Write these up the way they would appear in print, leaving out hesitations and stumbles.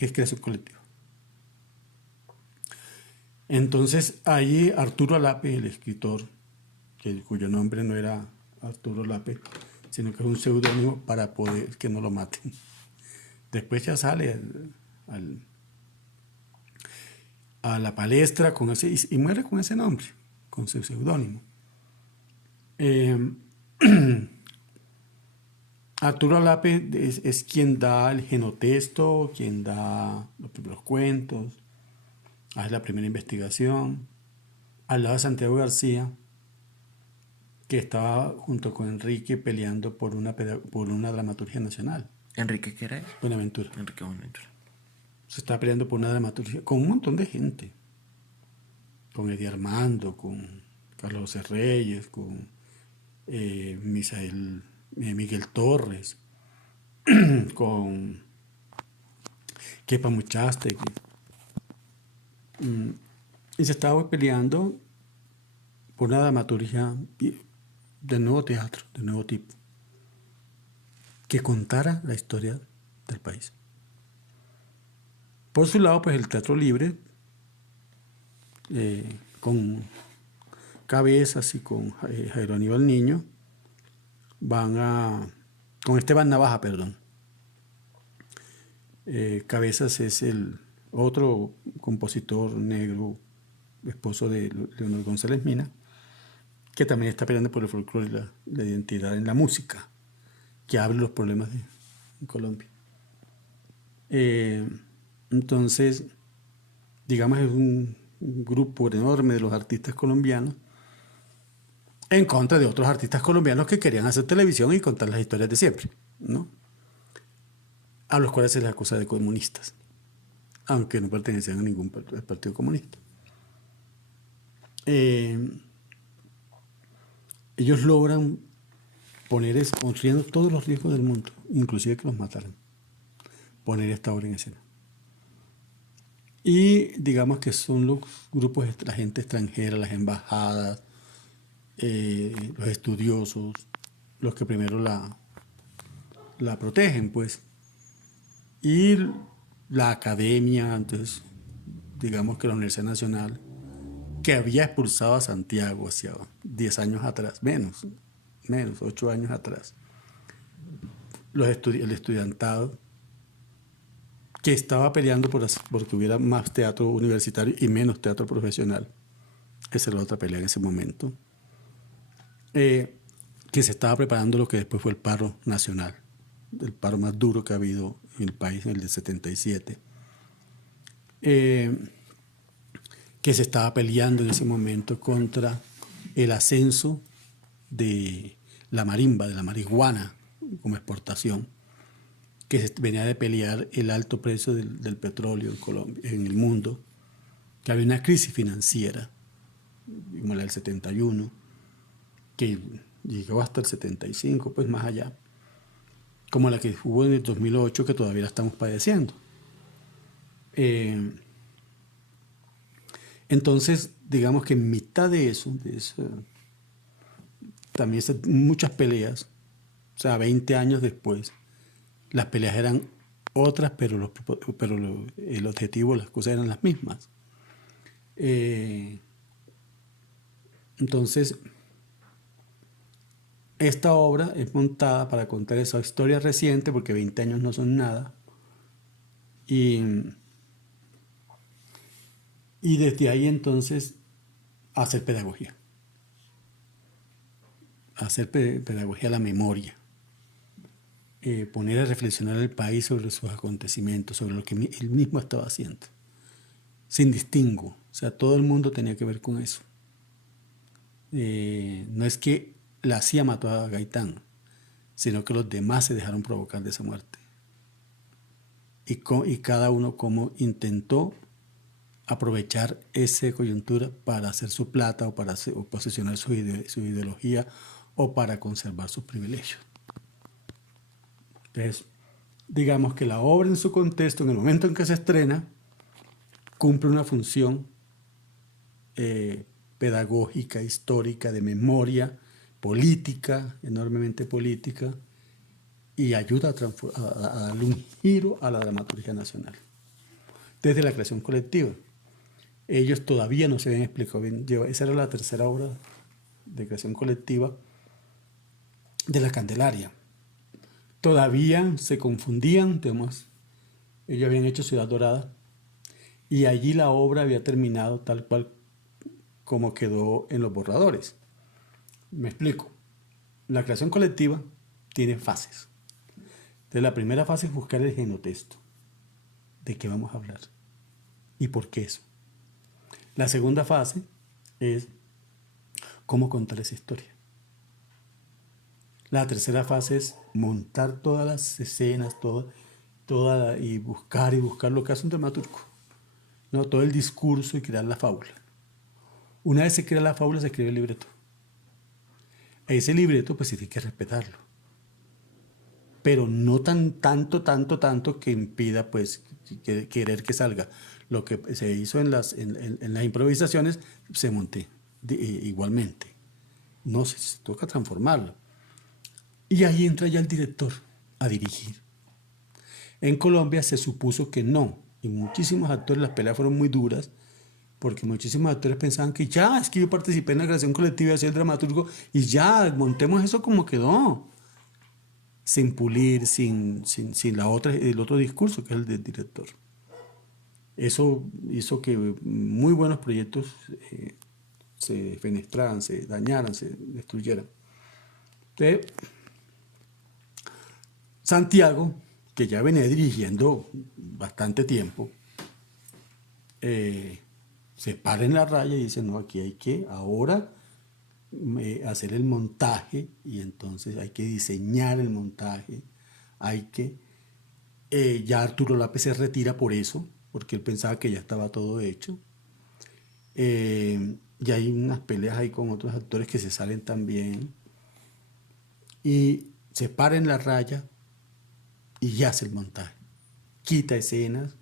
que es creación colectiva. Entonces, allí Arturo Alape, el escritor, cuyo nombre no era Arturo Alape, sino que es un seudónimo para poder que no lo maten. Después ya sale a la palestra con ese, y muere con ese nombre, con su seudónimo. Arturo Alape es quien da el genotexto, quien da los primeros cuentos, hace la primera investigación, al lado de Santiago García, que estaba junto con Enrique peleando por una dramaturgia nacional. ¿Enrique qué era? Buenaventura. Enrique Buenaventura. Se está peleando por una dramaturgia con un montón de gente. Con Eddie Armando, con Carlos José Reyes, con Miguel Torres, con Kepa Muchastegui. Y se estaba peleando por una dramaturgia de nuevo teatro, de nuevo tipo, que contara la historia del país. Por su lado, pues el Teatro Libre, con Cabezas y con Jairo Aníbal Niño, con Esteban Navaja, perdón. Cabezas es el otro compositor negro, esposo de Leonor González Mina, que también está peleando por el folclore y la identidad en la música, que abre los problemas en Colombia. Entonces, digamos, es un grupo enorme de los artistas colombianos en contra de otros artistas colombianos que querían hacer televisión y contar las historias de siempre, ¿no? A los cuales se les acusa de comunistas, aunque no pertenecían a ningún partido comunista. Ellos logran construyendo todos los riesgos del mundo, inclusive que los mataran, poner esta obra en escena. Y digamos que son los grupos de la gente extranjera, las embajadas, los estudiosos, los que primero la protegen, pues. Y la academia, entonces, digamos que la Universidad Nacional, que había expulsado a Santiago hacia 10 años atrás, menos, 8 años atrás, el estudiantado, que estaba peleando porque hubiera más teatro universitario y menos teatro profesional. Esa era la otra pelea en ese momento. Que se estaba preparando lo que después fue el paro nacional, el paro más duro que ha habido en el país, en el de 77. Que se estaba peleando en ese momento contra el ascenso de la marimba, de la marihuana como exportación, que venía de pelear el alto precio del petróleo en Colombia, en el mundo, que había una crisis financiera, como la del 71, que llegó hasta el 75, pues más allá, como la que hubo en el 2008, que todavía la estamos padeciendo. Entonces, digamos que en mitad de eso también muchas peleas, o sea, 20 años después, las peleas eran otras, pero el objetivo, las cosas eran las mismas. Entonces, esta obra es montada para contar esa historia reciente, porque 20 años no son nada. Y desde ahí entonces hacer pedagogía. Hacer pedagogía a la memoria. Poner a reflexionar al país sobre sus acontecimientos, sobre lo que él mismo estaba haciendo. Sin distingo. O sea, todo el mundo tenía que ver con eso. No es que la CIA mató a Gaitán, sino que los demás se dejaron provocar de esa muerte. Y cada uno como intentó aprovechar esa coyuntura para hacer su plata o para o posicionar su ideología o para conservar sus privilegios. Entonces, digamos que la obra en su contexto, en el momento en que se estrena, cumple una función pedagógica, histórica, de memoria, política, enormemente política, y ayuda a darle un giro a la dramaturgia nacional. desde la creación colectiva. Ellos todavía no se habían explicado bien. Esa era la tercera obra de creación colectiva de la Candelaria. Todavía se confundían, digamos, ellos habían hecho Ciudad Dorada y allí la obra había terminado tal cual como quedó en los borradores. Me explico. La creación colectiva tiene fases. Entonces, la primera fase es buscar el genotexto. ¿De qué vamos a hablar? ¿Y por qué eso? La segunda fase es cómo contar esa historia. La tercera fase es montar todas las escenas, y buscar lo que hace un dramaturgo, ¿no? Todo el discurso y crear la fábula. Una vez se crea la fábula, se escribe el libreto. Ese libreto, pues sí hay que respetarlo. Pero no tanto que impida, pues, querer que salga. Lo que se hizo en las improvisaciones, se monte igualmente. No se toca transformarlo. Y ahí entra ya el director a dirigir. En Colombia se supuso que no. Y muchísimos actores, las peleas fueron muy duras, porque muchísimos actores pensaban que ya, es que yo participé en la creación colectiva, soy el dramaturgo, y ya, montemos eso como quedó. Sin pulir, sin el otro discurso, que es el del director. Eso hizo que muy buenos proyectos se fenestraran, se dañaran, se destruyeran. Entonces, Santiago, que ya venía dirigiendo bastante tiempo, se para en la raya y dice, no, aquí hay que ahora hacer el montaje, y entonces hay que diseñar el montaje, hay que... ya Arturo Lápez se retira por eso, porque él pensaba que ya estaba todo hecho. Y hay unas peleas ahí con otros actores que se salen también. Y se para en la raya y ya hace el montaje. Quita escenas,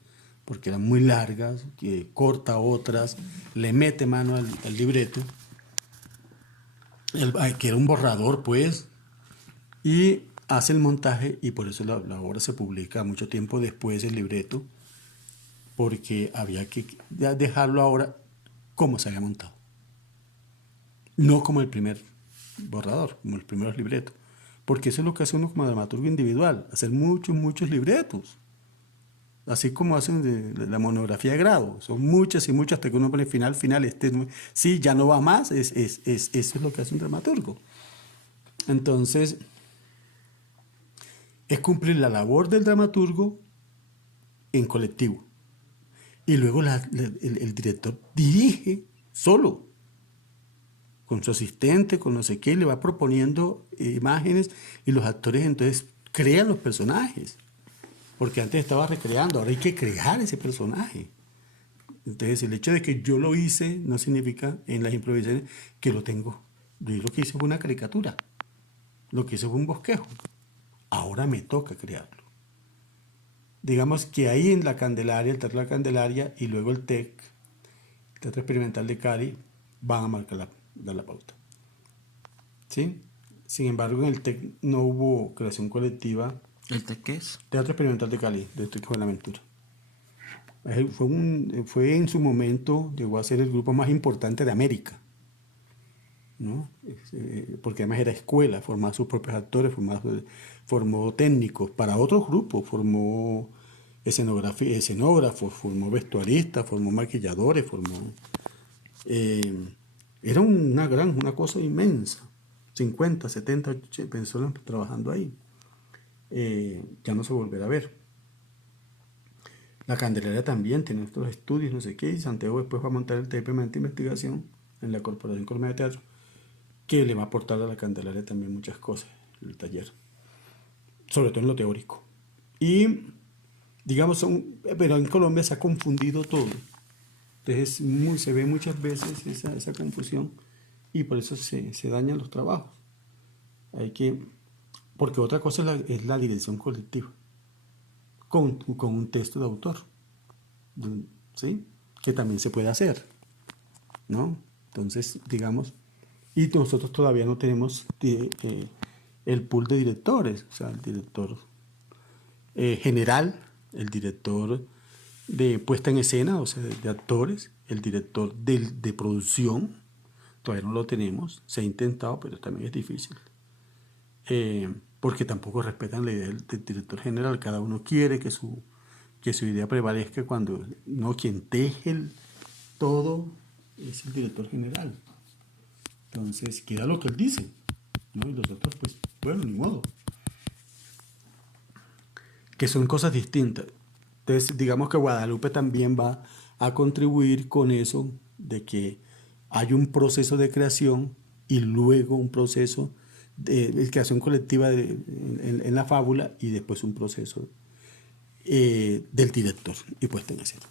porque eran muy largas, que corta otras, le mete mano al libreto, que era un borrador, pues, y hace el montaje, y por eso la obra se publica mucho tiempo después del libreto, porque había que dejarlo ahora como se había montado. No como el primer borrador, como los primeros libretos. Porque eso es lo que hace uno como dramaturgo individual, hacer muchos libretos. Así como hacen de la monografía de grado. Son muchas y muchas hasta que uno pone final, sí, ya no va más, eso es lo que hace un dramaturgo. Entonces, es cumplir la labor del dramaturgo en colectivo. Y luego el director dirige solo, con su asistente, con no sé qué, le va proponiendo imágenes, y los actores entonces crean los personajes. Porque antes estaba recreando, ahora hay que crear ese personaje. Entonces, el hecho de que yo lo hice no significa en las improvisaciones que lo tengo. Yo lo que hice fue una caricatura. Lo que hice fue un bosquejo. Ahora me toca crearlo. Digamos que ahí en la Candelaria, el Teatro de la Candelaria y luego el TEC, el Teatro Experimental de Cali, van a marcar dar la pauta. ¿Sí? Sin embargo, en el TEC no hubo creación colectiva. ¿El TEC qué es? Teatro Experimental de Cali, de TEC Buenaventura. Fue en su momento, llegó a ser el grupo más importante de América, ¿no? Porque además era escuela, formaba sus propios actores, formó técnicos para otros grupos, formó escenógrafos, formó vestuaristas, formó maquilladores, era una cosa inmensa, 50, 70 personas trabajando ahí. Ya no se volverá a ver. La Candelaria también tiene estos estudios, no sé qué, y Santiago después va a montar el Departamento de Investigación en la Corporación Colombiana de Teatro, que le va a aportar a la Candelaria también muchas cosas, el taller, sobre todo en lo teórico. Y, digamos, pero en Colombia se ha confundido todo. Entonces se ve muchas veces esa confusión, y por eso se dañan los trabajos. Porque otra cosa es la dirección colectiva, con un texto de autor, ¿sí? Que también se puede hacer, ¿no? Entonces, digamos, y nosotros todavía no tenemos el pool de directores, o sea, el director general, el director de puesta en escena, o sea, de actores, el director de producción, todavía no lo tenemos, se ha intentado, pero también es difícil. Porque tampoco respetan la idea del director general, cada uno quiere que su idea prevalezca cuando no, quien teje todo es el director general. Entonces queda lo que él dice, ¿no? Y los otros, pues, bueno, ni modo. Que son cosas distintas. Entonces, digamos que Guadalupe también va a contribuir con eso de que hay un proceso de creación y luego un proceso de creación colectiva en la fábula y después un proceso del director y puesta en escena.